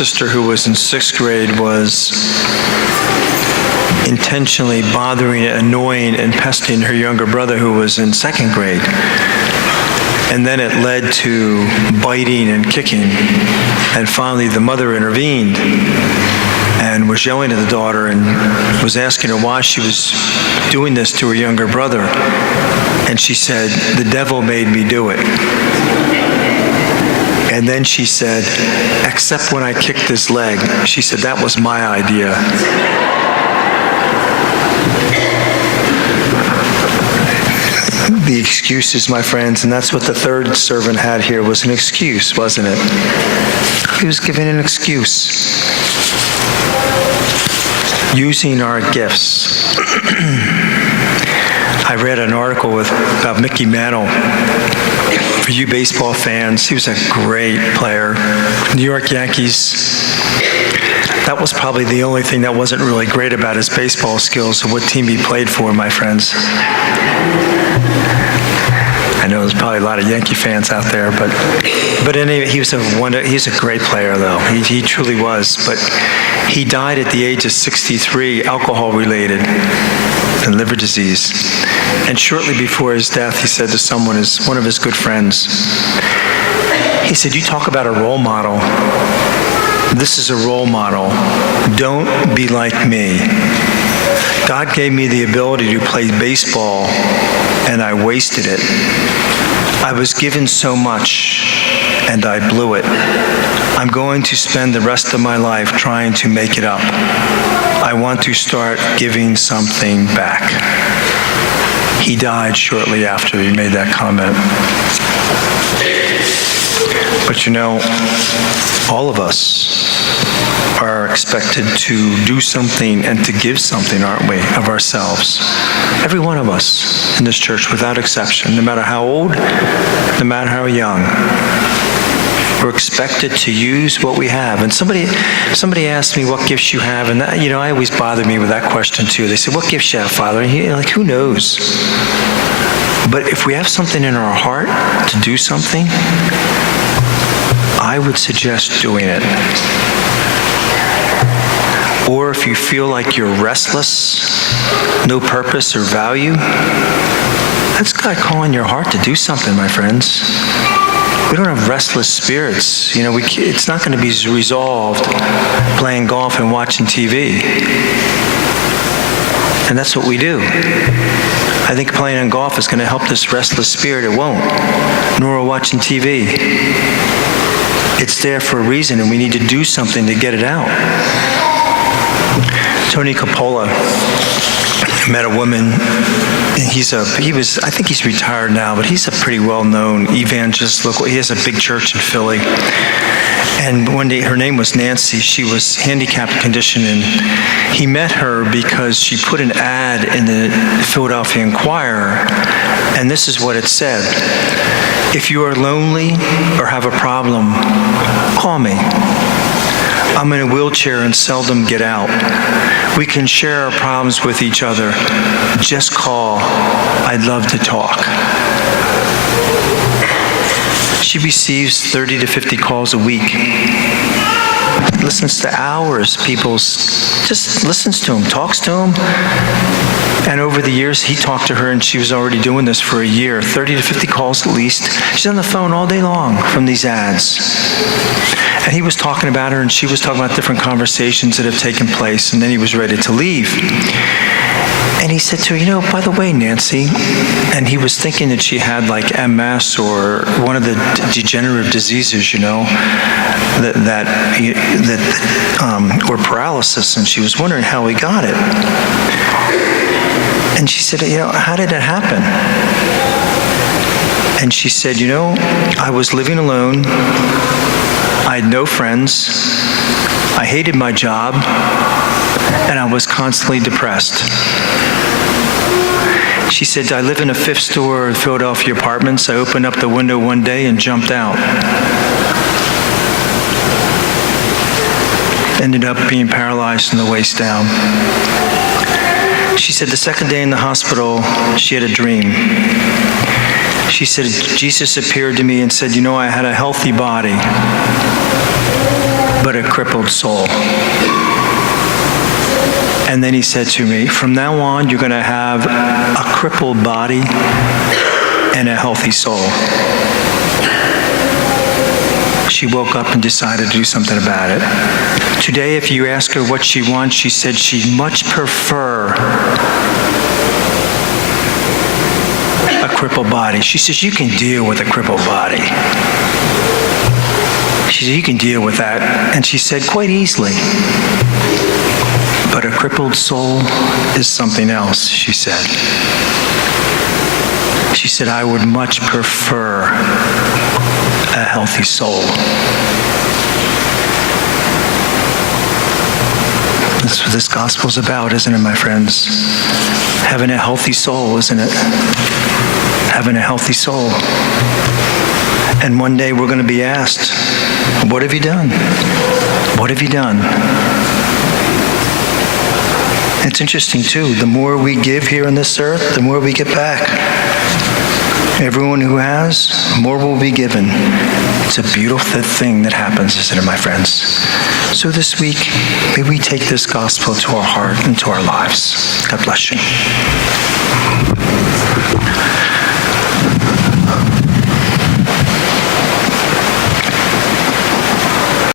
sister who was in 6th grade was intentionally bothering, annoying, and pestering her younger brother who was in 2nd grade. And then it led to biting and kicking. And finally, the mother intervened and was yelling at the daughter and was asking her why she was doing this to her younger brother. And she said, "The devil made me do it." And then she said, "Except when I kicked his leg." She said, "That was my idea." The excuses, my friends, and that's what the third servant had here, was an excuse, wasn't it? He was giving an excuse. Using our gifts. I read an article about Mickey Mantle. For you baseball fans, he was a great player. New York Yankees. That was probably the only thing that wasn't really great about his baseball skills and what team he played for, my friends. I know there's probably a lot of Yankee fans out there, but anyway, he's a great player, though. He truly was. But he died at the age of 63, alcohol-related, and liver disease. And shortly before his death, he said to one of his good friends, he said, "You talk about a role model. This is a role model. Don't be like me. God gave me the ability to play baseball, and I wasted it. I was given so much, and I blew it. I'm going to spend the rest of my life trying to make it up. I want to start giving something back." He died shortly after he made that comment. But you know, all of us are expected to do something and to give something, aren't we, of ourselves? Every one of us in this church, without exception, no matter how old, no matter how young, we're expected to use what we have. And somebody asked me what gifts you have, and that, I always bothered me with that question too. They said, "What gifts you have, Father?" And who knows? But if we have something in our heart to do something, I would suggest doing it. Or if you feel like you're restless, no purpose or value, that's God calling your heart to do something, my friends. We don't have restless spirits. It's not going to be resolved playing golf and watching TV. And that's what we do. I think playing golf is going to help this restless spirit. It won't. Nor watching TV. It's there for a reason, and we need to do something to get it out. Tony Coppola met a woman. I think he's retired now, but he's a pretty well-known evangelist. He has a big church in Philly. And one day, her name was Nancy. She was handicapped condition, and he met her because she put an ad in the Philadelphia Inquirer, and this is what it said: "If you are lonely or have a problem, call me. I'm in a wheelchair and seldom get out. We can share our problems with each other. Just call. I'd love to talk." She receives 30 to 50 calls a week. Listens to hours, just listens to them, talks to them. And over the years, he talked to her, and she was already doing this for a year, 30 to 50 calls at least. She's on the phone all day long from these ads. And he was talking about her, and she was talking about different conversations that have taken place, and then he was ready to leave. And he said to her, "By the way, Nancy," and he was thinking that she had like MS or one of the degenerative diseases, or paralysis, and she was wondering how he got it. And she said, "How did it happen?" And she said, "I was living alone. I had no friends. I hated my job, and I was constantly depressed." She said, "I live in a 5th floor Philadelphia apartments. I opened up the window one day and jumped out. Ended up being paralyzed from the waist down." She said the second day in the hospital, she had a dream. She said, "Jesus appeared to me and said, I had a healthy body, but a crippled soul. And then he said to me, from now on, you're going to have a crippled body and a healthy soul. She woke up and decided to do something about it. Today, if you ask her what she wants, she said she'd much prefer a crippled body. She says, you can deal with a crippled body. She said, you can deal with that. And she said, quite easily. But a crippled soul is something else, she said. She said, I would much prefer a healthy soul. That's what this gospel's about, isn't it, my friends? Having a healthy soul, isn't it? Having a healthy soul. And one day we're going to be asked, what have you done? What have you done? It's interesting, too. The more we give here on this earth, the more we get back. Everyone who has, more will be given. It's a beautiful thing that happens, isn't it, my friends? So this week, may we take this gospel to our heart and to our lives. God bless you.